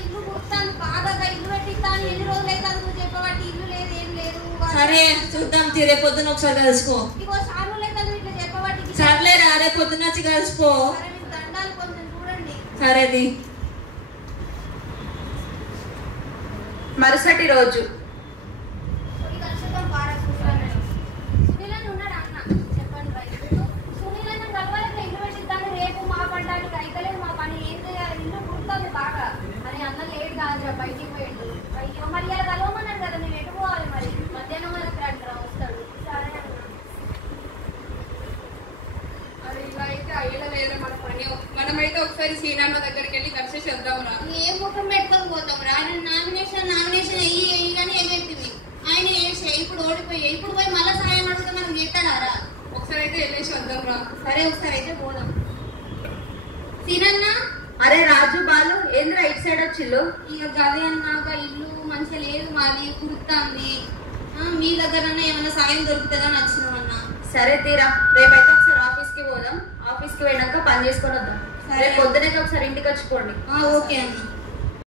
ఇల్లు కుర్తాను బాగా ఇల్లు పెట్టిస్తాను. ఎన్ని రోజులు అయితే నువ్వు చెప్పబట్టి ఇల్లు లేదు ఏం లేదు. సరే చూద్దాం, రేపు పొద్దున ఒకసారి కలుసుకో. ఇగో సార్లు లేక ఇట్లా చెప్పబట్టి సర్లేరా, రేపు పొద్దున వచ్చి కలుసుకో. సరే మీకు దండాలు కొంచెం చూడండి. సరేది. మరుసటి రోజు బయటికి పోయిండు. అయ్యో మరి ఇలా కలవమన్నాడు కదా, నేను ఎటు పోవాలి మరి? మధ్యాహ్నం వరకు రంటారా వస్తాడు. సరే అది ఇలా అయితే అయ్యలేదు మన పని. మనమైతే ఒకసారి సీనమ్మ దగ్గరికి వెళ్ళి కలిసి చేద్దాం రా. ఏ ముఖం పెట్టుకొని పోతాం రా? నామినేషన్ అయ్యి కానీ ఏమైతుంది? ఆయన వేసే ఇప్పుడు ఓడిపోయి ఇప్పుడు పోయి మళ్ళీ సాయం అడిగితే మనం చేస్తాడారా? ఒకసారి అయితే వెళ్ళేసి వద్దాం రా. సరే ఒకసారి అయితే పోదాం. సీనన్న, అరే రాజు బాలు ఏంద్రా ఇటు సైడ్ వచ్చిల్లు? ఇక గది అన్నాక ఇల్లు మంచిగా లేదు, మాది కురుతాంది. మీ దగ్గర ఏమైనా సాయం దొరుకుతుందని వచ్చినామన్నా. సరే తీరా, రేపైతే ఒకసారి ఆఫీస్ కి పోదాం. ఆఫీస్ కి పోయినాక పని చేసుకొని వద్దాం. రేపు పొద్దునైతే ఒకసారి ఇంటికి వచ్చిపోండి. ఓకే అన్న.